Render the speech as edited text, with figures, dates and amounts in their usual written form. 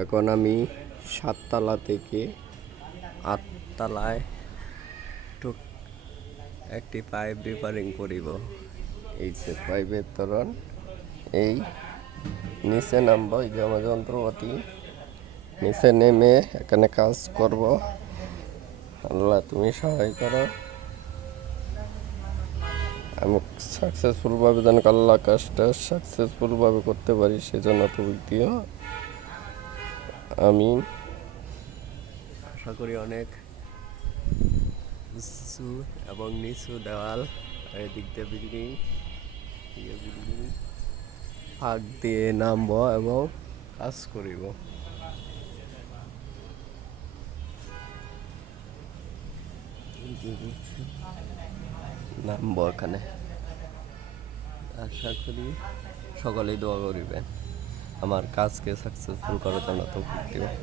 এখন আমি 7 তলা থেকে 8 তলায় একটি পাইপ রিপেয়ারিং করিব। এই যে পাইপের ধরন, এই নিচে নামবো, এই যে আমার যন্ত্রপাতি, নিচে নেমে এখানে কাজ করব। আল্লাহ তুমি সহায় করো, আমি সাকসেসফুলভাবে যেন আল্লাহ কাজটা সাকসেসফুলভাবে করতে পারি, সেজন্য তৌফিক দিও। আমি আশা করি অনেক উঁচু এবং নিচু দেওয়াল, এদিক দিয়ে বিল্ডিং, ফাঁক দিয়ে নামবো এবং কাজ করিব। নামবো এখানে, আশা করি সকলেই দোয়া করিবেন আমার কাজকে সাকসেসফুল করার জন্য তৌফিক দিবেন।